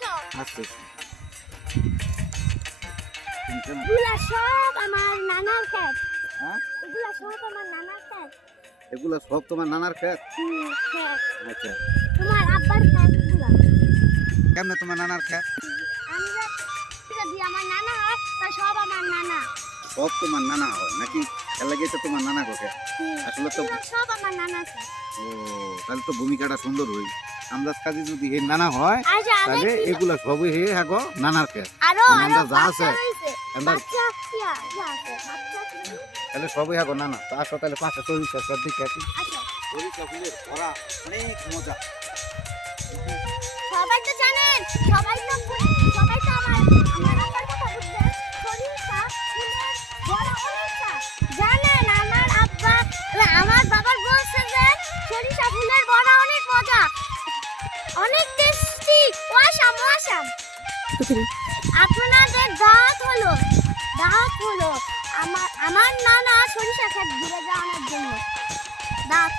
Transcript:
আসো। আচ্ছা এগুলা সব আমার নানার ক্ষেত। হ্যাঁ এগুলা সব আমার নানার ক্ষেত। এগুলা সব তোমার নানার ক্ষেত? ক্ষেত। আচ্ছা তোমার আব্বার ক্ষেত এগুলা। কেমনে তোমার নানার ক্ষেত? আমরা যদি আমার নানা হয় তা সব আমার নানা। সব তোমার নানা হয় নাকি? এর লাগে তো তোমার নানা কোকে আসলে তো এগুলা সব আমার নানা ক্ষেত। ও তাহলে তো ভূমিকাটা সুন্দর হই। আন্দাজ কাজে যদি হে নানা হয় আচ্ছা তাহলে এগুলা সবই হে হাগো নানার ক্ষেত। আরো মানে আরো আমরা যা আছে, বাচ্চা রইছে। আমরা বাচ্চা কিয়া যা আছে বাচ্চা কি? তাহলে সবই হাগো নানা। তো আসো তাহলে পাঁচটা চল্লিশ সব দিকে আসি। আচ্ছা সরিষা ফুলের ভরা অনেক মজা। সবাই তো জানেন সবাই তো আমার আব্বার কথা বুঝবেন সরিষা ফুলের বড় অনেকটা জানেন আমার আব্বা আমার বাবার বলছে যে সরিষা ফুলের বড়া অনেক মজা অনেক টেস্টি ওয়াসাম আপনাদের দাঁত হলো আমার নানা সরিষা ক্ষেত ঘুরে যাওয়ার জন্য দাঁত